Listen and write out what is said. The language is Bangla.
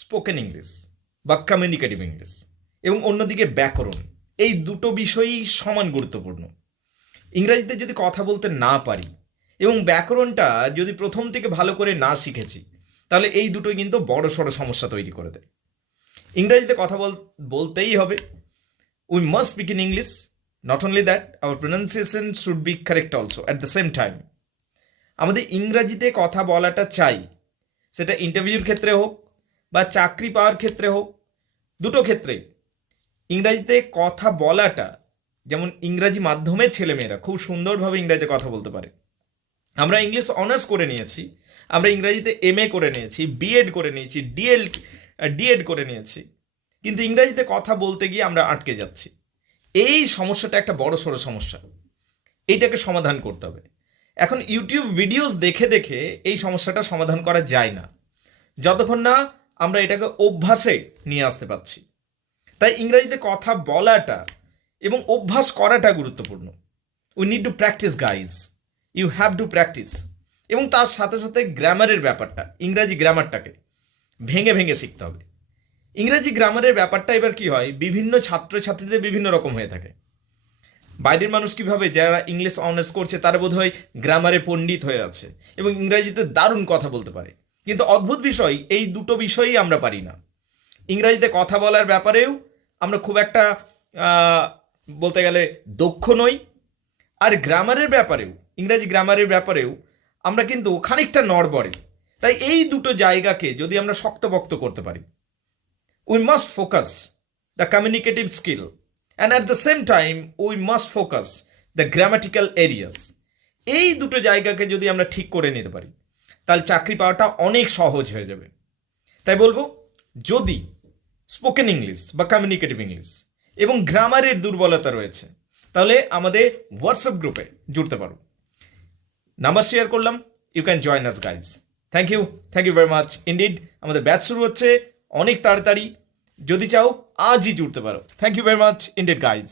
স্পোকেন ইংলিশ বা কমিউনিকেটিভ ইংলিশ এবং অন্যদিকে ব্যাকরণ, এই দুটো বিষয়ই সমান গুরুত্বপূর্ণ। ইংরাজিতে যদি কথা বলতে না পারি এবং ব্যাকরণটা যদি প্রথম থেকে ভালো করে না শিখেছি, তাহলে এই দুটোই কিন্তু বড় সড়ো সমস্যা তৈরি করে দেয়। ইংরাজিতে কথা বলতেই হবে। We must speak in English, not only that our pronunciation should be correct also at the same time. আমাদের ইংরাজিতে কথা বলাটা চাই, সেটা ইন্টারভিউর ক্ষেত্রে হোক বা চাকরি পাওয়ার ক্ষেত্রে হোক, দুটো ক্ষেত্রেই ইংরাজিতে কথা বলাটা, যেমন ইংরাজি মাধ্যমে ছেলেমেয়েরা খুব সুন্দরভাবে ইংরাজিতে কথা বলতে পারে। আমরা ইংলিশ অনার্স করে নিয়েছি, আমরা ইংরাজিতে MA করে নিয়েছি, BEd করে নিয়েছি, ডিএড করে নিয়েছি, কিন্তু ইংরাজিতে কথা বলতে গিয়ে আমরা আটকে যাচ্ছি। এই সমস্যাটা একটা বড় সড়ো সমস্যা, এইটাকে সমাধান করতে হবে। এখন ইউটিউব ভিডিওস দেখে দেখে এই সমস্যাটা সমাধান করা যায় না, যতক্ষণ না আমরা এটাকে অভ্যাসে নিয়ে আসতে পারছি। তাই ইংরাজিতে কথা বলাটা এবং অভ্যাস করাটা গুরুত্বপূর্ণ। We need to practice guys, you have to practice. এবং তার সাথে সাথে গ্রামারের ব্যাপারটা, ইংরাজি গ্রামারটাকে ভেঙে ভেঙে শিখতে হবে। ইংরাজি গ্রামারের ব্যাপারটা এবার কি হয়, বিভিন্ন ছাত্রছাত্রীদের বিভিন্ন রকম হয়ে থাকে। বাইরের মানুষ কীভাবে, যারা ইংলিশ অনার্স করছে তারা বোধ হয় গ্রামারে পণ্ডিত হয়ে আছে এবং ইংরাজিতে দারুণ কথা বলতে পারে, কিন্তু অদ্ভুত বিষয়, এই দুটো বিষয়ই আমরা পারি না। ইংরাজিতে কথা বলার ব্যাপারেও আমরা খুব একটা বলতে গেলে দক্ষ নই, আর গ্রামারের ব্যাপারেও, ইংরাজি গ্রামারের ব্যাপারেও আমরা কিন্তু খানিকটা নড়বড়ে। তাই এই দুটো জায়গাকে যদি আমরা শক্তপোক্ত করতে পারি, we must focus the communicative skill and at the same time we must focus the grammatical areas. এই দুটো জায়গাকে যদি আমরা ঠিক করে নিতে পারি, তাহলে চাকরি পাওয়াটা অনেক সহজ হয়ে যাবে। তাই বলবো, যদি স্পোকেন ইংলিশ বা কমিউনিকেটিভ ইংলিশ এবং গ্রামারের দুর্বলতা রয়েছে, তাহলে আমাদের হোয়াটসঅ্যাপ গ্রুপে জুড়তে পারো। নাম্বার শেয়ার করলাম, you can join us guys. Thank you very much indeed. আমাদের ব্যাচ শুরু হচ্ছে অনেক তাড়াতাড়ি, যদি চাও আজই জুড়তে পারো। Thank you very much indeed guys.